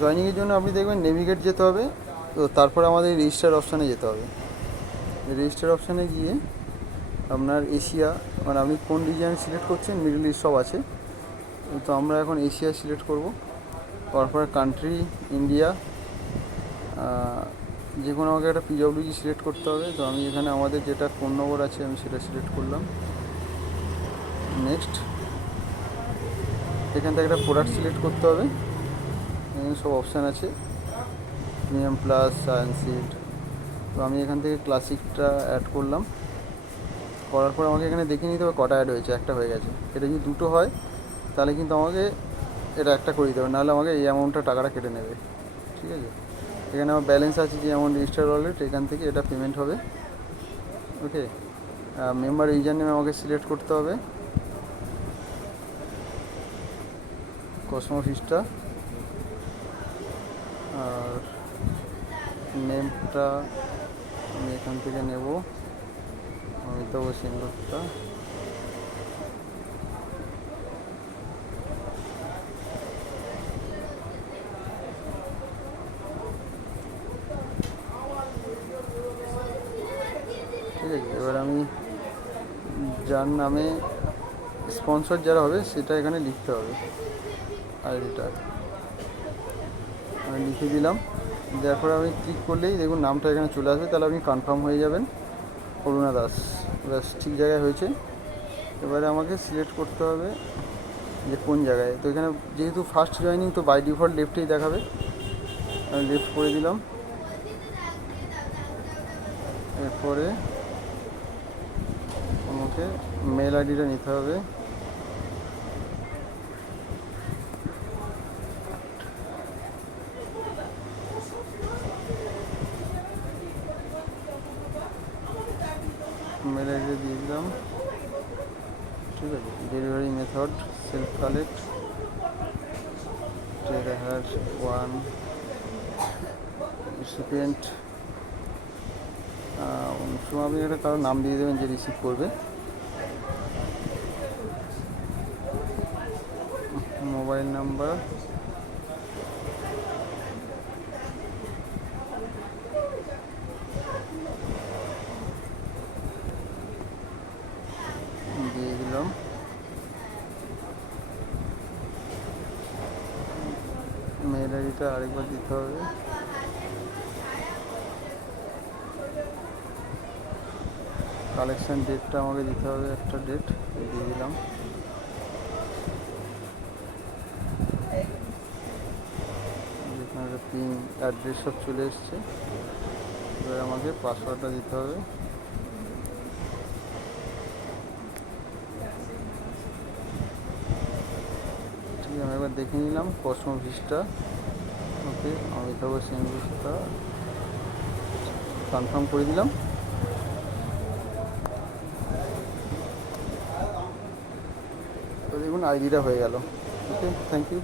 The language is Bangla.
জয়েনিংয়ের জন্য আপনি দেখবেন নেভিগেট যেতে হবে, তো তারপরে আমাদের রেজিস্টার অপশানে যেতে হবে। রেজিস্টার অপশানে গিয়ে আপনার এশিয়া, মানে আপনি কোন রিজিয়ন সিলেক্ট করছেন, মিডল ইস্ট সব আছে, তো আমরা এখন এশিয়া সিলেক্ট করব। তারপরে কান্ট্রি ইন্ডিয়া, যে কোনো আমাকে একটা পিডব্লিউজি সিলেক্ট করতে হবে। তো আমি এখানে আমাদের যেটা ফোন নম্বর আছে আমি সেটা সিলেক্ট করলাম। নেক্সট, এখান থেকে একটা প্রোডাক্ট সিলেক্ট করতে হবে। এখানে সব অপশান আছে, প্রিমিয়াম প্লাস, সায়েন্সিড। তো আমি এখান থেকে ক্লাসিকটা অ্যাড করলাম। করার পর আমাকে এখানে দেখে নিতে হবে কটা অ্যাড হয়েছে। একটা হয়ে গেছে। এটা যদি দুটো হয় তাহলে কিন্তু আমাকে এটা একটা করে দিতে হবে, নাহলে আমাকে এই অ্যামাউন্টটা টাকাটা কেটে নেবে। ঠিক আছে, এখানে আমার ব্যালেন্স আছে যে অ্যামাউন্ট রেজিস্টার ওয়ালেট, এখান থেকে এটা পেমেন্ট হবে। ওকে, মেম্বার ইউজার নেম আমাকে সিলেক্ট করতে হবে, কসমো ফিসটা, আর নেমটা আমি এখান থেকে নেব অমিতাভ সেনগুপ্তা। ঠিক আছে, এবার আমি যার নামে স্পন্সর যারা হবে সেটা এখানে লিখতে হবে, আইডিটা আমি লিখে দিলাম। দেওয়ার পরে আমি ক্লিক করলেই দেখুন নামটা এখানে চলে আসবে, তাহলে আপনি কনফার্ম হয়ে যাবেন, অরুণা দাস। ব্যাস, ঠিক জায়গায় হয়েছে। এবারে আমাকে সিলেক্ট করতে হবে যে কোন জায়গায়। তো এখানে যেহেতু ফার্স্ট জয়েনিং, তো বাই ডিফল্ট লেফটেই দেখাবে, আমি লেফট করে দিলাম। এরপরে আমাকে মেল আইডিটা নিতে হবে। মেল আইডি দিয়ে দিলাম। ঠিক আছে, ডেলিভারি মেথড সেলফ কালেক্ট, টেরাহার ওয়ান, রিসিপিয়েন্ট। সময় আপনি একটা কারো নাম দিয়ে দেবেন যে রিসিভ করবে। মোবাইল নাম্বার, দিয়ে দিলাম। মেল আইডিটা আরেকবার দিতে হবে। কালেকশান ডেটটা আমাকে দিতে হবে, একটা ডেট দিয়ে দিলাম। যেখানে একটা পিন, অ্যাড্রেস সব চলে এসছে। এবার আমাকে পাসওয়ার্ডটা দিতে হবে। ঠিক আছে, আমি একবার দেখে নিলাম কসমো ভিস্টা। ওকে, অমিতাভ সেনগুপ্তা, কনফার্ম করে দিলাম। তো দেখুন আইডিটা হয়ে গেল। ওকে, থ্যাংক ইউ।